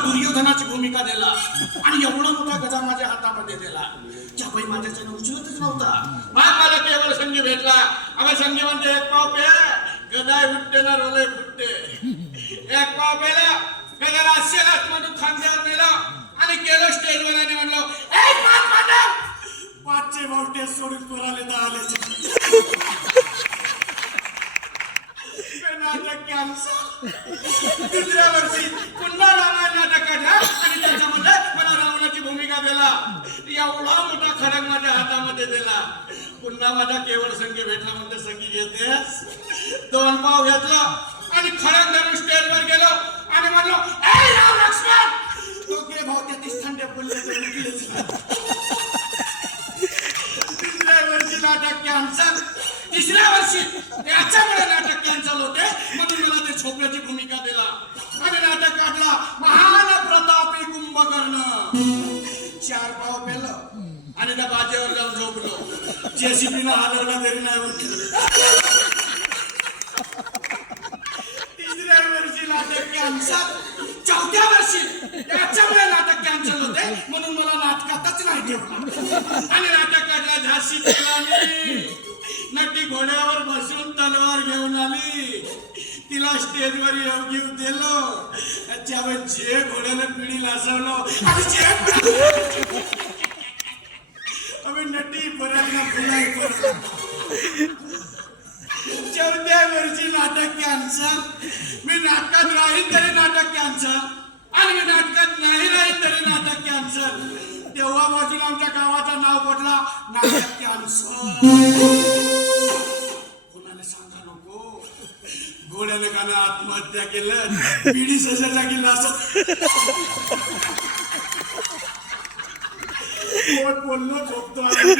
दुर्योधनाची भूमिका दिला आणि एवढा मोठा गजा माझ्या हातामध्ये दिला त्यापाई माझ्याच्यानं उचलतच नव्हता. मग मला केवळ संधी भेटला. आम्ही संधी म्हणते एक पाव पे. गदाय फुटते ना रोले फुटते एक पाव पेला. गदा राष्ट्रीय म्हणून खांद्यावर नेला. आणि गेलो स्टेजवर आणि म्हणलो एक पाच मॅडम पाचशे भावटे सोडून कोणाले तर आले नाटक कॅन्सल दुसऱ्या वर्षी का दिला एवढा मोठा खडक माझ्या हातामध्ये दिला. पुन्हा माझा केवळ संगी भेटला म्हणजे संगी घेतेस दोन पाव घेतला आणि खडक धरून स्टेजवर गेलो आणि म्हणलो ए लक्ष्मण! त्या तिसऱ्या वर्षी नाटक कॅन्सल तिसऱ्या वर्षी याच्यामुळे नाटक कॅन्सल होते. म्हणून मला ते छोकऱ्याची भूमिका दिला. आणि नाटक काढला महान प्रतापी कुंभकर्ण. चार पाव पेलं आणि त्या बाजेवर जाऊन झोपलो. जेसीबीनं हलवला तरी नाही तिसऱ्या वर्षी नाटक कॅन्सल चौथ्या वर्षी. त्याच्यामुळे नाटक कॅन्सल होते. म्हणून मला नाटकातच नाही ठेवला. आणि नाटक काढला झाशी नटी घोड्यावर बसून तलवार घेऊन आली. तिला स्टेजवर येऊ घेऊ दिलो. त्याच्यावर जे घोड्याला पिढी लासवलो आणि जे अबे नटी परत ना चौथ्या वर्षी नाटक कॅन्सल मी नाटकात राहील तरी नाटक कॅन्सल आणि मी नाटकात नाही राहील तरी नाटक कॅन्सल तेव्हा बाजूला आमच्या गावाचं नाव पडला नाटक कॅन्सल कोणाला सांगा नको? गोळ्याने कानं आत्महत्या केलं पिढी सजायला गेलं असं पोट बोललो झोपतो आम्ही.